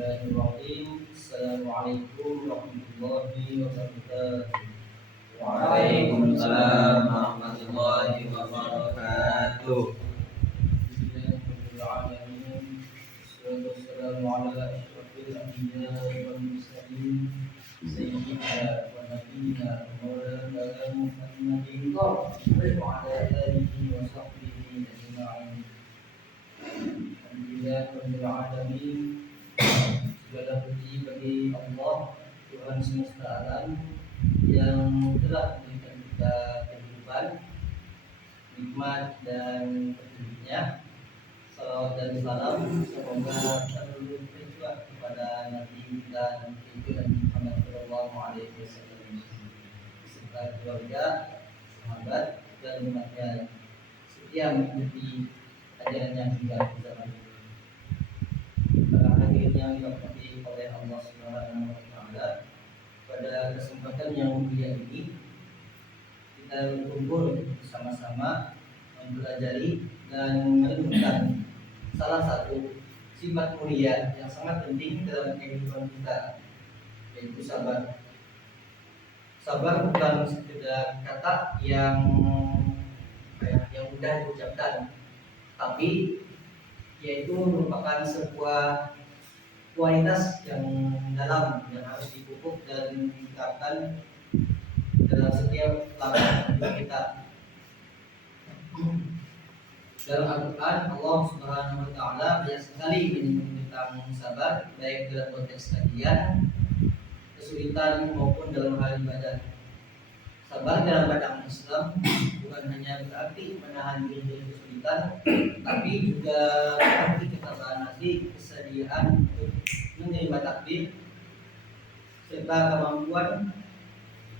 Bismillahirrahmanirrahim. Assalamualaikum warahmatullahi wabarakatuh. Waalaikumsalam warahmatullahi wabarakatuh. Bismillahirrahmanirrahim. Wassalamu ala asyrafil anbiya wal mursalin sayyidina wa nabiyina maulana Muhammadin wa ala alihi wa sahbihi ajma'in. Alhamdulillah rabbil alamin. Segala puji bagi Allah Tuhan semesta alam yang telah memberikan kita kehidupan, nikmat dan petunjuknya. Salawat dan salam semoga selalu tercurah kepada Nabi kita Nabi Muhammad Sallallahu Alaihi Wasallam beserta keluarga, sahabat dan umatnya setia mengikuti ajarannya hingga zaman ini. Para hadirin yang dirahmati oleh Allah Subhanahu wa Ta'ala, pada kesempatan yang mulia ini kita berkumpul bersama-sama mempelajari dan merenungkan salah satu sifat mulia yang sangat penting dalam kehidupan kita, yaitu sabar. Sabar bukan sekedar kata yang mudah diucapkan, tapi yaitu merupakan sebuah kualitas yang dalam yang harus dipupuk dan diterapkan dalam setiap langkah hidup kita. Dalam Al-Quran Allah Subhanahu wa Ta'ala banyak sekali menyebut tentang sabar, baik dalam konteks kajian, kesulitan maupun dalam hal ibadah. Sabar dalam pandangan Islam bukan hanya berarti menahan diri dari kesulitan, tapi juga berarti ketabahan hati, kesediaan untuk menerima takdir, serta kemampuan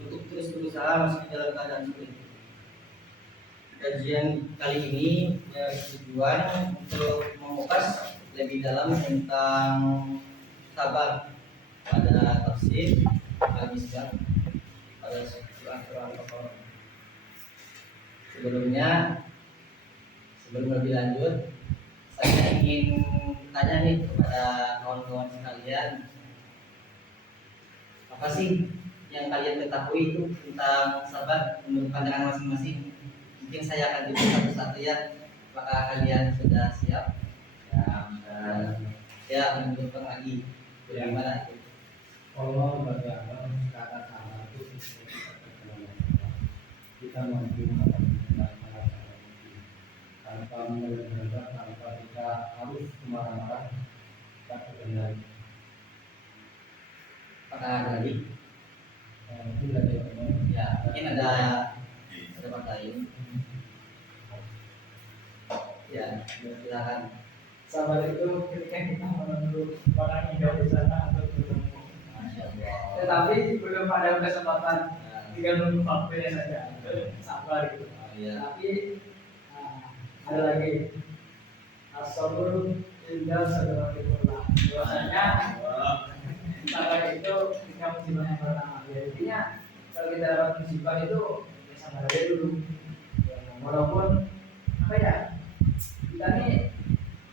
untuk terus berusaha meski dalam keadaan sulit. Kajian kali ini bertujuan untuk mengupas lebih dalam tentang sabar pada tafsir Al-Misbah pada surah Al-Baqarah. Sebelum lebih lanjut, saya ingin tanya nih kepada kawan-kawan sekalian, apa sih yang kalian ketahui itu tentang sabar menurut pandangan masing-masing? Mungkin saya akan jawab satu-satu ya. Apakah kalian sudah siap? Ya, menurut Bang Agi, bagaimana itu? Allah beragama kata sabar itu kita mampu melakukan tanpa mengeluarkan, tanpa kita harus marah-marah, kita kendali. Apakah ada lagi? Mungkin ada yang Ya, mungkin ada tempat lain. Ya, silakan. Sabar itu ketika kita menunggu orang yang di sana untuk bertemu. Masya Allah. Tetapi belum ada kesempatan, tinggal menunggu waktunya saja. Sabar itu. Ya. Tapi ada lagi as-sabr inda sadaqatillah. Bahwasanya sabar itu ketika musibah yang pertama. Intinya kalau kita dapat musibah itu ya sabar aja dulu. Ya, walaupun apa ya, kita ini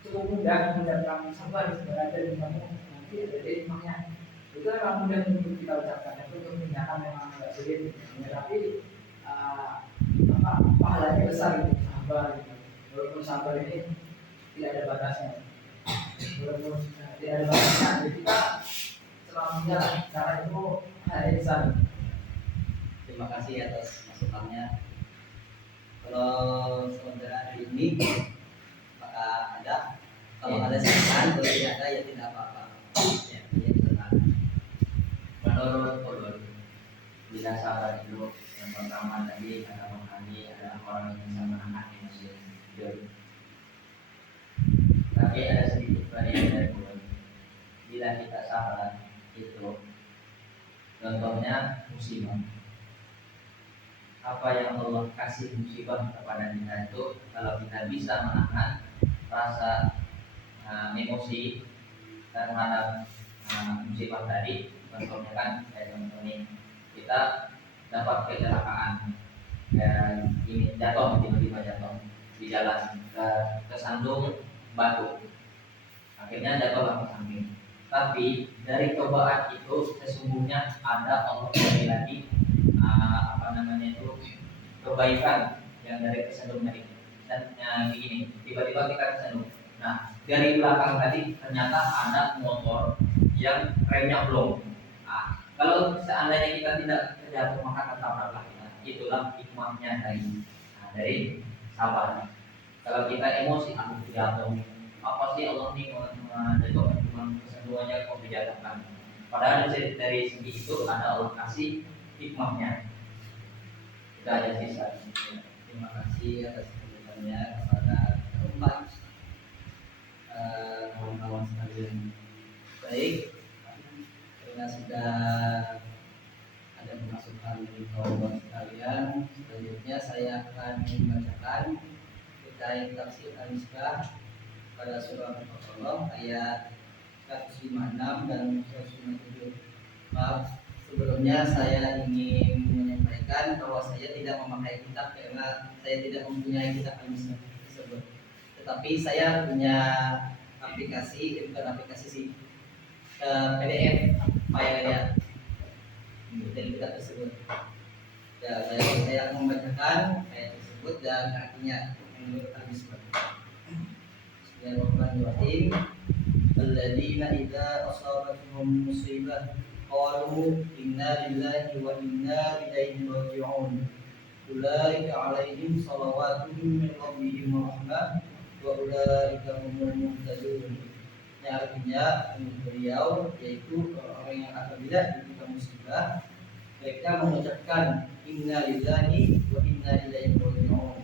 cukup mudah mendapatkan sabar sebenarnya dari kamu nanti ada hikmahnya. Itu memang mudah untuk kita ucapkan, itu untuk mengingatkan memang agak sulit ya, tapi pahalanya besar gitu, sabar gitu. Walaupun sabar ini tidak ada batasnya, walaupun tidak ada batasnya, jadi kita selamanya cara itu ada besar. Terima kasih atas masukannya. Kalau saudara ini apakah ada? Kalau ada silakan, kalau tidak ada ya tidak apa-apa. Ya, silakan. Menurut ulun, bila sabar itu yang pertama tadi kata Bang Adi adalah orang yang bisa menahan emosi hidup. Tapi ada sedikit varian dari ulun. Bila kita sabar itu, contohnya musibah. Apa yang Allah kasih musibah kepada kita itu, kalau kita bisa menahan rasa emosi terhadap musibah tadi, contohnya kan kayak contoh ini kita dapat kecelakaan, kayak ini jatuh, tiba-tiba jatuh di jalan, kesandung batu, akhirnya jatuhlah ke samping. Tapi dari cobaan itu sesungguhnya ada Allah beri lagi kebaikan yang dari kesandung tadi. Dan begini, tiba-tiba kita kesandung. Nah, dari belakang tadi ternyata ada motor yang remnya belum. Nah, kalau seandainya kita tidak terjatuh maka tertabraklah kita. Itulah hikmahnya dari sabar. Kalau kita emosi, aku jatuh. Apa sih Allah ini menjatuhkan cuma kesentuhannya kok dijatuhkan? Padahal dari segi itu ada Allah kasih hikmahnya. Kita ada sisa. Terima kasih atas penjelasannya kepada keempat kawan-kawan sekalian. Baik, karena sudah ada pemasukan dari kawan-kawan sekalian, selanjutnya saya akan membacakan terkait tafsir Al-Misbah pada surah Al-Baqarah ayat 156 dan 157. Maaf, sebelumnya saya ingin menyampaikan bahwa saya tidak memakai kitab karena saya tidak mempunyai kitab Al-Misbah tersebut. Tetapi saya punya aplikasi, bukan aplikasi sih, PDF filenya dari kitab tersebut. Ya, saya akan membacakan ayat tersebut dan artinya menurut Al-Misbah. Bismillahirrahmanirrahim. Alladzina idza asabatuhum musibah qalu inna lillahi wa inna ilaihi raji'un. Ulaika 'alaihim shalawatun min rabbihim wa rahmah wa ulaika humul muhtadun. Yang artinya menurut beliau yaitu orang yang apabila ditimpa musibah mereka mengucapkan inna lillahi wa inna ilaihi raji'un.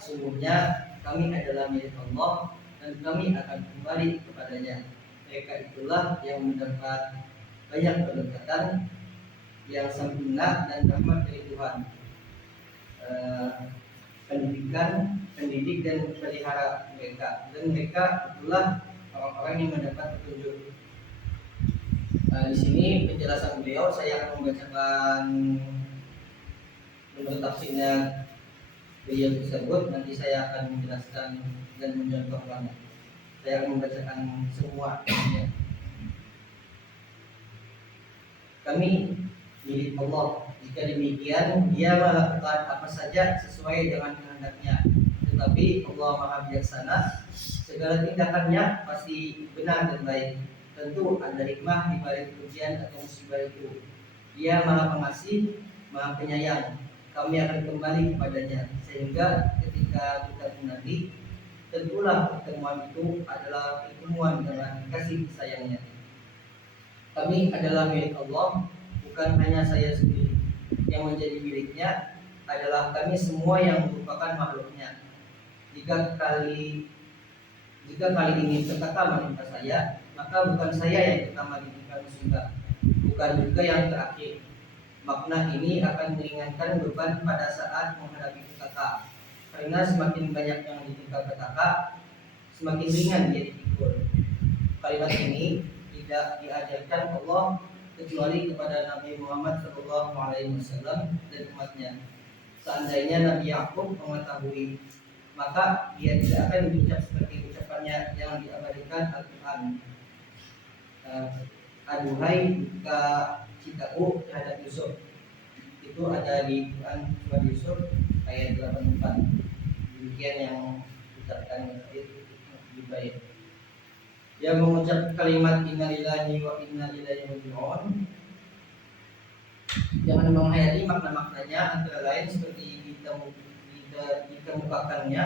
Sungguhnya kami adalah milik Allah dan kami akan kembali kepadanya. Mereka itulah yang mendapat banyak keberkatan yang sempurna dan rahmat dari Tuhan. Pendidik dan pelihara mereka, dan mereka itulah orang-orang yang mendapat petunjuk. Di sini penjelasan beliau saya akan membacakan menurut tafsirnya beliau tersebut. Nanti saya akan menjelaskan dan mencontohkan. Saya akan membacakan semua. Kami milik Allah. Jika demikian, Dia melakukan apa saja sesuai dengan kehendaknya. Tetapi Allah Maha Bijaksana, segala tindakannya pasti benar dan baik. Tentu ada hikmah di balik ujian atau musibah itu. Dia Maha Pengasih, Maha Penyayang. Kami akan kembali kepadanya, sehingga ketika kita menanti, tentulah pertemuan itu adalah pertemuan dengan kasih sayangnya. Kami adalah milik Allah, bukan hanya saya sendiri. Yang menjadi miliknya adalah kami semua yang merupakan makhluknya. Jika kali ini petaka menimpa saya, maka bukan saya yang pertama ditimpa musibah, bukan juga yang terakhir. Makna ini akan meringankan beban pada saat menghadapi petaka, karena semakin banyak yang ditimpa petaka, semakin ringan dia dipikul. Kalimat ini tidak diajarkan Allah kecuali kepada Nabi Muhammad SAW dan umatnya. Seandainya Nabi Yakub mengetahui, maka dia tidak akan berucap seperti ucapannya yang diabadikan Al-Quran. Aduhai jika cintaku terhadap Yusuf. Itu ada di Quran Surat Yusuf ayat 84. Demikian yang diucapkan di baik. Dia mengucap kalimat innalillahi wa inna ilaihi raji'un. Jangan menghayati makna-maknanya, antara lain seperti dikemukakannya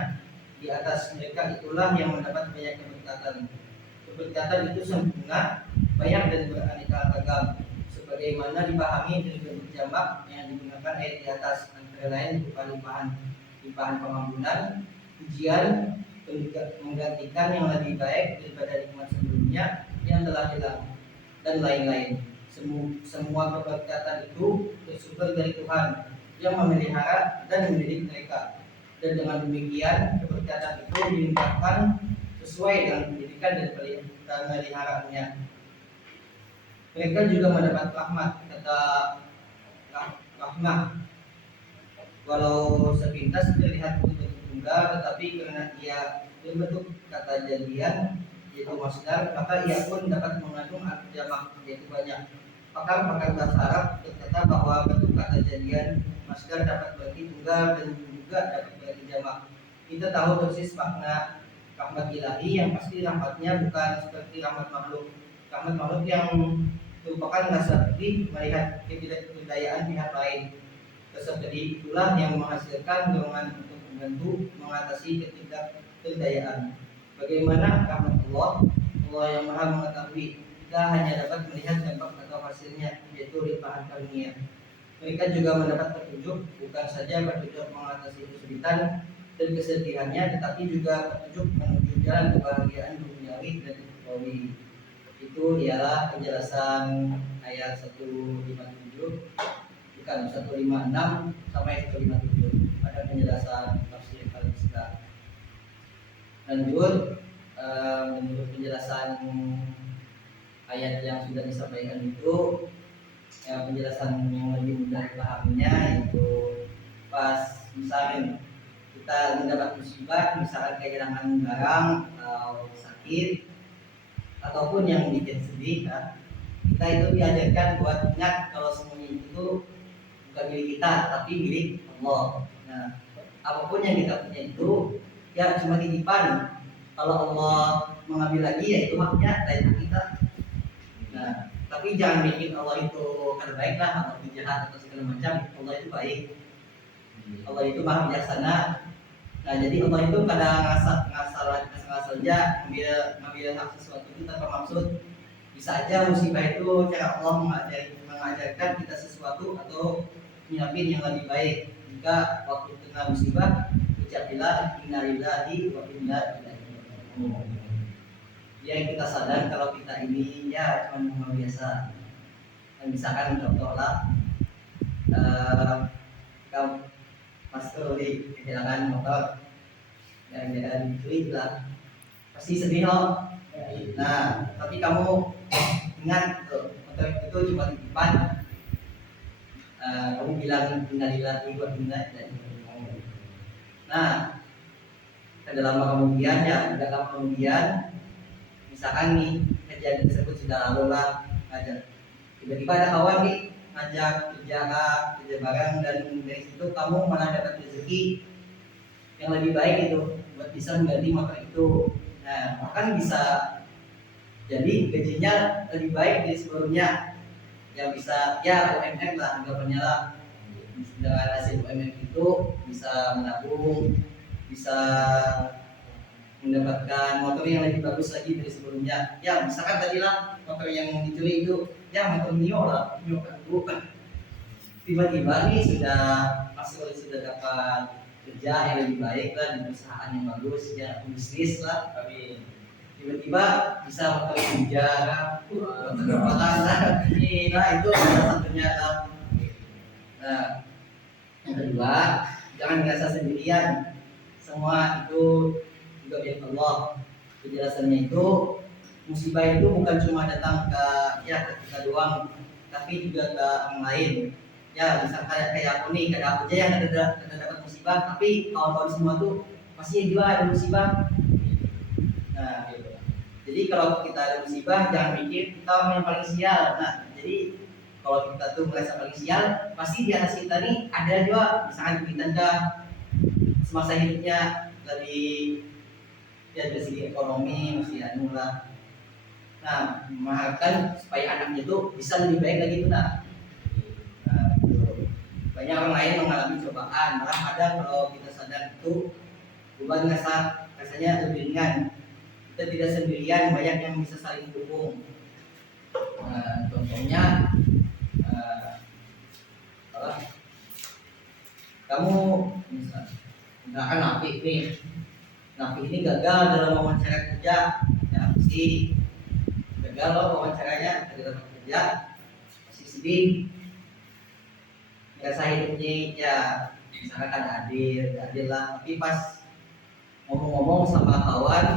di atas mereka itulah yang mendapat banyak keberkatan. Keberkatan itu sempurna, banyak dan beraneka ragam, sebagaimana dipahami dari bentuk jamak yang digunakan ayat di atas, antara lain berupa limpahan pengampunan, ujian, menggantikan yang lebih baik daripada nikmat sebelumnya yang telah hilang, dan lain-lain. Semua keberkatan itu bersumber dari Tuhan yang memelihara dan mendidik mereka, dan dengan demikian keberkatan itu dilimpahkan sesuai dengan pendidikan dan pemeliharaannya. Mereka juga mendapat rahmat, kata rahmah, walau sepintas terlihat berbentuk tunggal, tetapi karena dia berbentuk kata jadian, yaitu masdar, maka ia pun dapat mengandung arti jamak yaitu banyak. Pakar-pakar bahasa Arab berkata bahwa bentuk kata jadian masdar dapat berarti tunggal dan juga dapat berarti jamak. Kita tahu persis makna rahmat ilahi yang pasti rahmatnya bukan seperti rahmat makhluk. Rahmat makhluk yang merupakan dasar melihat ketidakberdayaan pihak lain. Seperti itulah yang menghasilkan dorongan untuk membantu mengatasi ketidakberdayaan. Bagaimana rahmat Allah? Allah yang maha mengetahui. Kita hanya dapat melihat dampak atau hasilnya, yaitu limpahan karunia. Mereka juga mendapat petunjuk, bukan saja petunjuk mengatasi kesulitan dan kesedihannya, tetapi juga petunjuk menuju jalan kebahagiaan duniawi dan ukhrawi. Itu ialah penjelasan ayat 157, bukan 156 sampai 157 pada penjelasan tafsir Al-Islam. Lanjut, menurut penjelasan ayat yang sudah disampaikan itu, penjelasan yang lebih mudah dipahaminya itu pas misalnya kita mendapat musibah, misalkan kehilangan barang atau sakit ataupun yang bikin sedih, kan? Kita itu diajarkan buat ingat kalau semuanya itu bukan milik kita tapi milik Allah. Nah, apapun yang kita punya itu ya cuma titipan. Kalau Allah mengambil lagi ya itu haknya lain hak kita. Nah, tapi jangan bikin Allah itu kada baik lah atau jahat atau segala macam. Allah itu baik. Allah itu maha bijaksana. Nah, jadi Allah itu kadang ngasal saja ngambil hak sesuatu itu tanpa maksud. Bisa aja musibah itu cara Allah mengajarkan kita sesuatu atau nyiapin yang lebih baik. Jika waktu kena musibah ucapilah innalillahi wa inna ilaihi raji'un. Ya kita sadar kalau kita ini ya cuma normal biasa. Dan misalkan contoh lah, kamu Mas Ruli kehilangan motor, dan duit lah, pasti sedih loh. Nah, tapi kamu ingat motor itu cuma titipan. Kamu bilang innalillahi wa inna ilaihi raji'un. Nah, tidak lama kemudian ya, tidak lama kemudian misalkan nih kejadian tersebut sudah lalu lah, tiba-tiba ada kawan nih ngajak kerja bareng, dan dari situ kamu malah dapat rezeki yang lebih baik itu buat bisa mengganti motor itu. Nah, kan bisa jadi gajinya lebih baik dari sebelumnya, yang bisa ya UMR lah anggapannya lah. Dengan hasil UMR itu bisa menabung, bisa mendapatkan motor yang lebih bagus lagi dari sebelumnya. Ya misalkan tadi lah motor yang dicuri itu ya motor Mio lah, Mio kan bukan. Tiba-tiba nih sudah dapat kerja yang lebih baik lah di perusahaan yang bagus ya, bisnis lah. Tapi tiba-tiba bisa motor Ninja, motor kepalan lah. Nah itu salah satunya lah. Nah yang kedua, jangan merasa sendirian. Semua itu juga milik Allah. Penjelasannya itu musibah itu bukan cuma datang ke kita doang, tapi juga ke orang lain. Ya misalkan kayak aku nih, kayak aku aja yang ada dapat musibah, tapi kawan-kawan semua tuh pasti juga ada musibah. Nah, gitu. Jadi kalau kita ada musibah, jangan mikir kita orang yang paling sial. Nah, jadi kalau kita tuh merasa paling sial, pasti di atas kita nih ada juga misalkan kesulitan semasa hidupnya lebih ya dari segi ekonomi masih anu lah. Nah, memaharkan supaya anaknya itu bisa lebih baik lagi tuh. Nah, gitu. Banyak orang lain mengalami cobaan, malah kadang kalau kita sadar itu beban rasanya lebih ringan. Kita tidak sendirian, banyak yang bisa saling dukung. Nah, contohnya kamu misalkan Nafi ini gagal dalam wawancara kerja, ya pasti gagal loh wawancaranya, tidak dapat kerja, pasti sedih. Merasa hidupnya ya misalkan ada adil lah, tapi pas ngomong-ngomong sama kawan,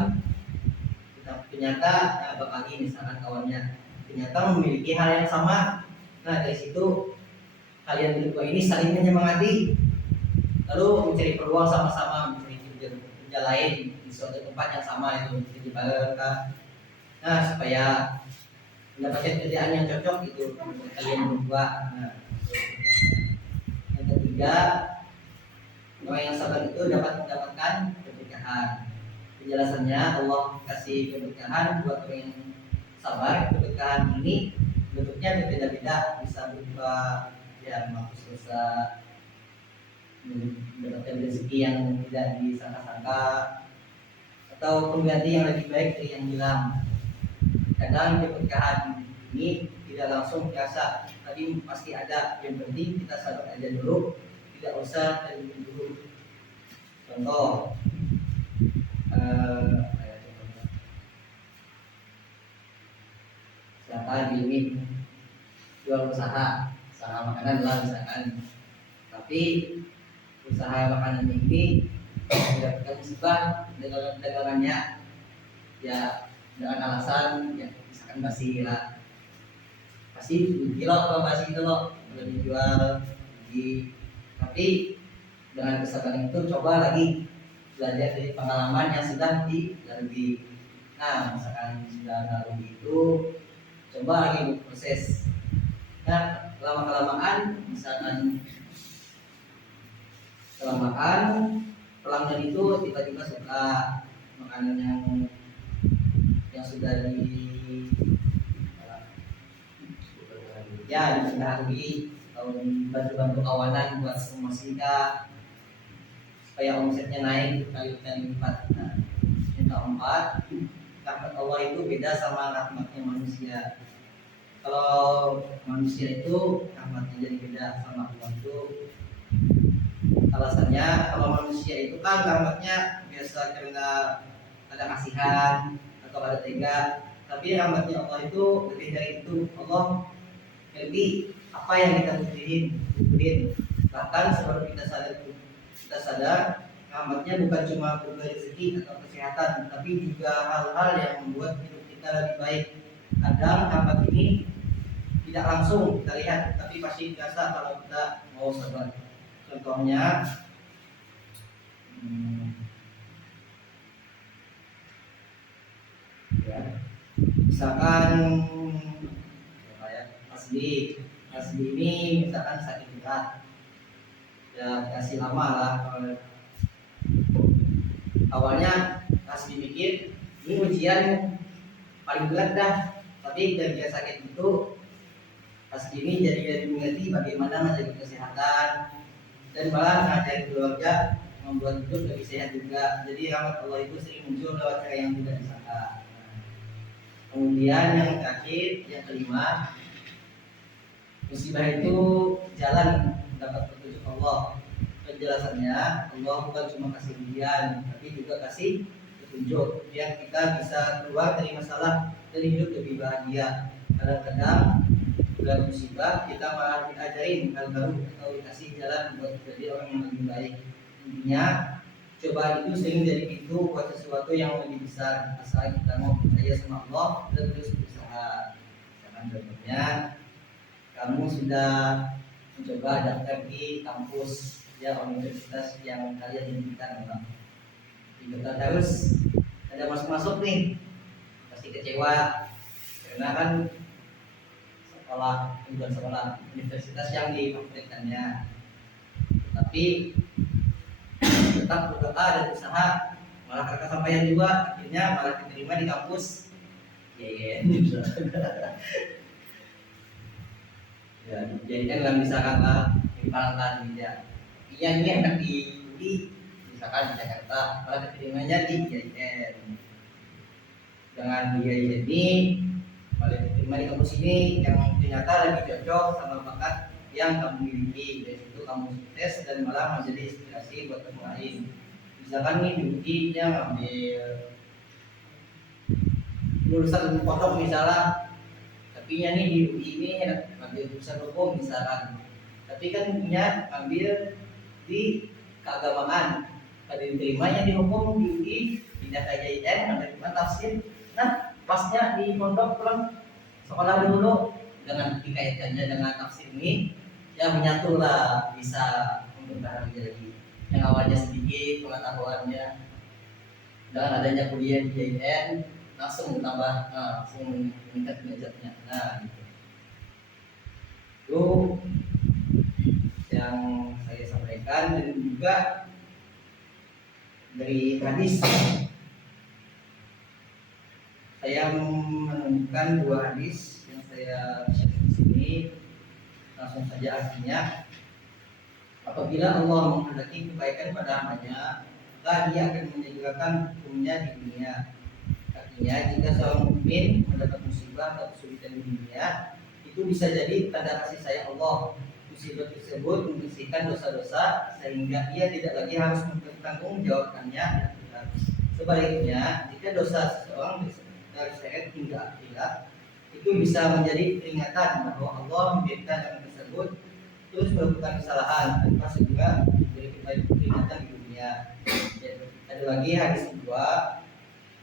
ternyata bakal ini misalkan kawannya ternyata memiliki hal yang sama. Nah dari situ kalian berdua ini saling menyemangati, lalu mencari peluang sama-sama, mencari kerja lain di suatu tempat yang sama, itu kerja bareng kan. Nah, supaya mendapatkan kerjaan yang cocok itu untuk kalian berdua. Nah, yang ketiga, orang yang sabar itu dapat mendapatkan keberkahan. Penjelasannya, Allah kasih keberkahan buat orang yang sabar. Keberkahan ini bentuknya berbeda-beda, bisa berupa ya menghapus dosa, mendapatkan rezeki yang tidak disangka-sangka, atau pengganti yang lebih baik dari yang hilang. Kadang keberkahan ini tidak langsung terasa, tapi pasti ada. Yang penting kita sabar aja dulu, tidak usah dari dulu. Contoh, silakan ini jual usaha makanan lah misalkan, tapi usaha makanan ini mendapatkan musibah dengan dagangannya ya dengan alasan ya misalkan basi lah, pasti kilo kalau basi itu loh udah dijual di, tapi dengan kesabaran itu coba lagi belajar dari pengalaman yang sudah dilalui. Nah, misalkan sudah lalu itu coba lagi proses. Nah, lama-kelamaan misalkan pelanggan itu tiba-tiba suka makanan yang sudah dipengaruhi atau dibantu kawanan buat promosikan supaya omsetnya naik kali lipat. Nah, yang keempat, rahmat Allah itu beda sama rahmatnya manusia. Kalau manusia itu rahmatnya jadi beda sama Allah itu. Alasannya kalau manusia itu kan rahmatnya biasa karena ada kasihan atau ada tega, tapi rahmatnya Allah itu lebih dari itu. Allah ngerti apa yang kita butuhin. Bahkan sebelum kita sadar rahmatnya bukan cuma berupa rezeki atau kesehatan, tapi juga hal-hal yang membuat hidup kita lebih baik. Kadang rahmat ini tidak langsung kita lihat, tapi pasti terasa kalau kita mau sabar. Contohnya, ya, misalkan Asli ini misalkan sakit berat, ya kasih lama lah. Awalnya Asli mikir ini ujian paling berat dah, tapi dari dia sakit itu Asli ini jadi mengerti bagaimana menjaga kesehatan dan malah mengajari keluarga membuat hidup lebih sehat juga. Jadi rahmat Allah itu sering muncul lewat cara yang tidak disangka. Kemudian yang terakhir, yang kelima, musibah itu jalan mendapat petunjuk Allah. Penjelasannya, Allah bukan cuma kasih ujian, tapi juga kasih petunjuk biar kita bisa keluar dari masalah dan hidup lebih bahagia. Kadang-kadang dalam musibah kita malah diajarin hal baru atau dikasih jalan buat jadi orang yang lebih baik. Intinya, cobaan itu sering jadi pintu buat sesuatu yang lebih besar, asal kita mau percaya sama Allah dan terus berusaha. Misalkan contohnya, kamu sudah mencoba daftar di kampus ya universitas yang kalian inginkan, daftar terus ada masuk nih, pasti kecewa karena kan sekolah universitas yang difavoritkannya, tapi tetap berdoa dan usaha, malah kakak sampaian juga akhirnya malah diterima di kampus ya, jadi kan nggak bisa kata di Palembang ya. Iya ini enak di misalkan di Jakarta, malah keterimanya di IAIN. Dengan di IAIN ini malah diterima di kampus ini yang ternyata lebih cocok sama bakat yang kamu miliki, dan itu kamu sukses dan malah menjadi inspirasi buat orang lain. Misalkan nih di yang ngambil lulusan foto misalnya, tapi nih di UI ini ambil jurusan hukum misalkan, tapi kan punya ambil di keagamaan, pada diterimanya di hukum di UI, pindah ke IAIN ambil tafsir. Nah pasnya di pondok pulang sekolah dulu dengan dikaitkannya dengan tafsir ini, ya menyatu lah, bisa memperbaharui lagi yang awalnya sedikit pengetahuannya. Dengan adanya kuliah di IAIN langsung tambah langsung meningkat derajatnya. Nah, gitu. Itu yang saya sampaikan, dan juga dari hadis saya menemukan 2 hadis yang saya share di sini. Langsung saja artinya, apabila Allah menghendaki kebaikan pada hambanya, maka Dia akan menyegerakan hukumnya di dunia. Artinya, jika seorang mukmin mendapat musibah atau kesulitan di dunia, itu bisa jadi tanda kasih sayang Allah. Musibah tersebut membersihkan dosa-dosa sehingga ia tidak lagi harus mempertanggung jawabkannya. Sebaliknya, jika dosa seseorang terseret hingga akhirat, itu bisa menjadi peringatan bahwa Allah membiarkan orang tersebut terus melakukan kesalahan tanpa segera memberi peringatan di dunia. Ada lagi hadis kedua,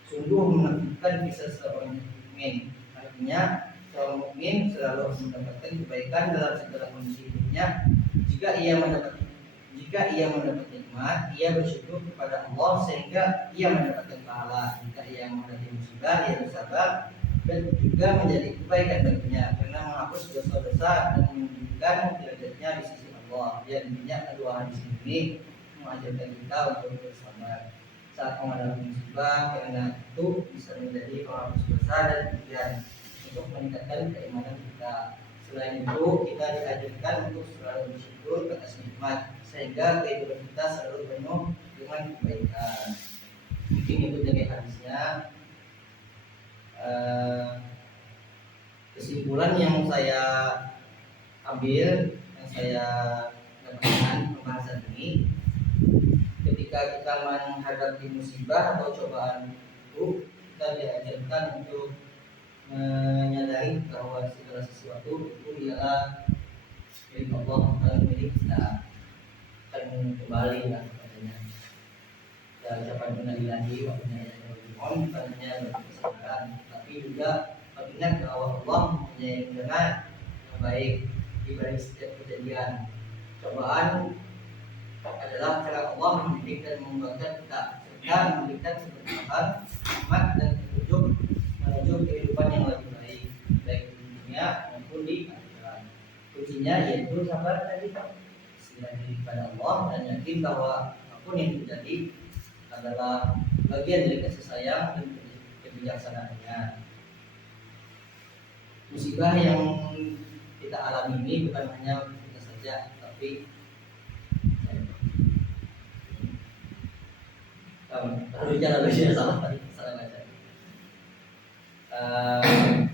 sungguh menakjubkan kisah seorang mukmin. Artinya, seorang mukmin selalu harus mendapatkan kebaikan dalam segala kondisi hidupnya. Jika ia mendapat nikmat, ia bersyukur kepada Allah sehingga ia mendapatkan pahala. Jika ia menghadapi musibah, ia bersabar dan juga menjadi kebaikan baginya karena menghapus dosa-dosa dan menunjukkan derajatnya di sisi Allah. Dan intinya kedua hadis ini mengajarkan kita untuk bersabar saat menghadapi musibah, karena itu bisa menjadi orang besar dan ujian untuk meningkatkan keimanan kita. Selain itu, kita diajarkan untuk selalu bersyukur atas nikmat sehingga kehidupan kita selalu penuh dengan kebaikan. Mungkin itu dari hadisnya. Kesimpulan yang saya ambil, yang saya dapatkan pembahasan ini, ketika kita menghadapi musibah atau cobaan itu, kita diajarkan untuk menyadari bahwa segala sesuatu itu ialah milik Allah, bukan milik kita. Dan kembali lah kepadanya. Dan ucapan innalillahi wa inna ilaihi raji'un, bukan hanya berkesabaran, tapi juga mengingat bahwa Allah mempunyai rencana yang baik di balik setiap kejadian. Cobaan adalah cara Allah mendidik dan mengembangkan kita, serta memberikan keberkahan, rahmat dan petunjuk menuju kehidupan yang lebih baik, baik di dunia maupun di akhirat. Kuncinya yaitu sabar dan ikhlas kepada Allah, dan yakin bahwa apapun yang terjadi adalah bagian dari kasih sayang dan kebijaksanaannya. Musibah yang kita alami ini bukan hanya kita saja, tapi lalu salah baca.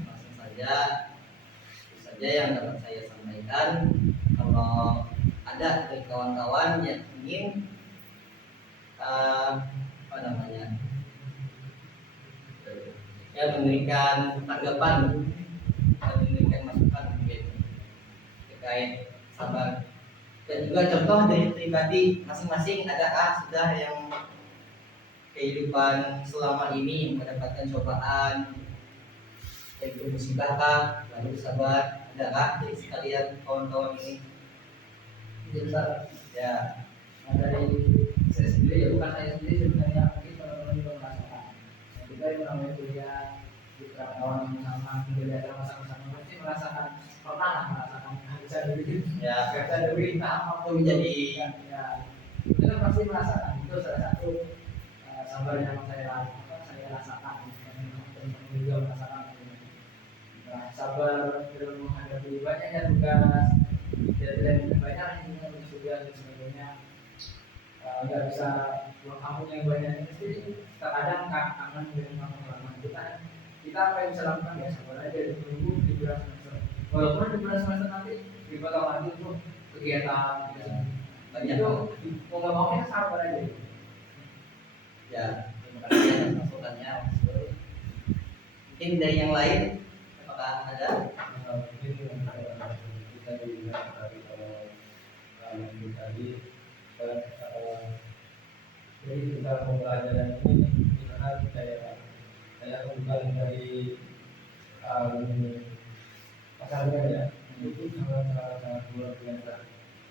Langsung saja, itu saja yang dapat saya sampaikan. Kalau ada dari kawan-kawan yang ingin memberikan tanggapan dan memberikan masukan mungkin terkait sabar, dan juga contoh dari pribadi masing-masing, ada sudah yang kehidupan selama ini mendapatkan cobaan, yaitu musibah kah, lalu sabar, adakah dari sekalian kawan-kawan ini? Ya, dari saya sendiri, ya bukan saya sendiri sebenarnya, mungkin teman-teman juga merasakan. Kita yang namanya kuliah di kawan yang sama, belajar sama-sama, pasti merasakan, pernah merasakan bisa duit, bisa duit, apa pun menjadi ya, itu kan pasti merasakan. Itu salah satu sabar yang saya rasakan, dan teman-teman juga merasakan. Nah, sabar dalam menghadapi banyaknya tugas, dan banyak yang sudah dan sebagainya, nggak bisa pulang kampung yang banyak. Jadi terkadang kangen dengan kampung kita apa yang bisa lakukan, ya sabar aja, menunggu di bulan semester. Walaupun di bulan semester nanti dipotong lagi untuk kegiatan banyak, itu mau nggak mau kita sabar aja. Ya, terima kasih atas masukannya. Mungkin dari yang lain, apakah ada? Mungkin kita dilihat dari tadi, jadi kita pembelajaran ini misalkan saya bukan dari pasarnya ya, itu sangat luar biasa.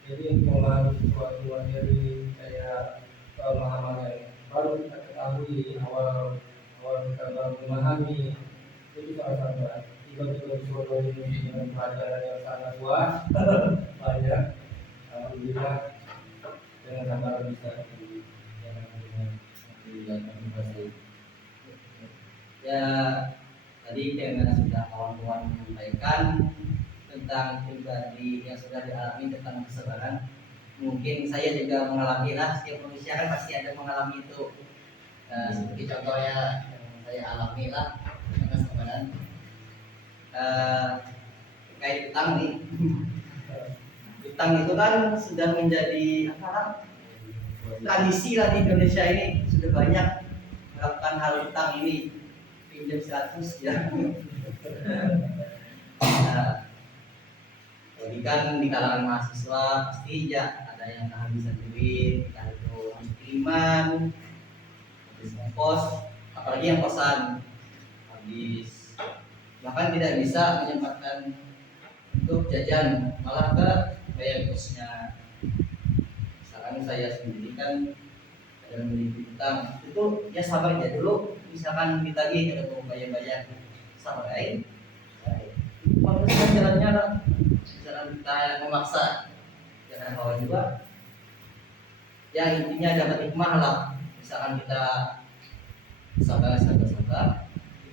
Jadi mengalami sesuatu materi saya pemahaman yang baru kita ketahui awal awal kita baru memahami itu salah satu tiba-tiba disuruh ini dengan pelajaran yang sangat luas banyak. Alhamdulillah dengan sabar bisa Alhamdulillah. Ya, tadi karena sudah kawan-kawan menyampaikan tentang pribadi yang sudah dialami tentang kesabaran, mungkin saya juga mengalami lah. Setiap manusia kan pasti ada mengalami itu. Seperti contohnya yang saya alami lah tentang kesabaran. Terkait utang nih. Utang itu kan sudah menjadi apa? Tradisi lah di Indonesia ini, sudah banyak melakukan hal utang ini, pinjam 100 ya. Nah, jadi kan di kalangan mahasiswa pasti ya ada yang kehabisan duit, entah itu habis kiriman, habis ongkos, apalagi yang kosan habis, bahkan tidak bisa menyempatkan untuk jajan, malah ke bayar kosnya. Misalkan saya sendiri kan ada memiliki utang, itu ya sabar aja dulu. Misalkan ditagih ada mau bayar-bayar, sabar aja. Kalau jalannya misalkan kita memaksa, jangan bawa juga. Ya intinya dapat hikmah lah. Misalkan kita sabar,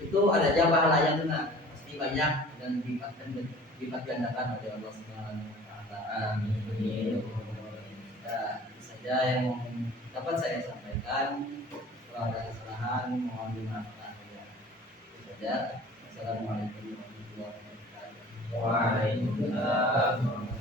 itu ada aja pahalanya tuh, nah pasti banyak dan dilipat gandakan oleh Allah Subhanahu Wa Taala. Amin. Nah, itu saja yang dapat saya sampaikan. Kalau ada kesalahan mohon dimaafkan ya. Itu saja. Wassalamualaikum warahmatullahi wabarakatuh. Waalaikumsalam.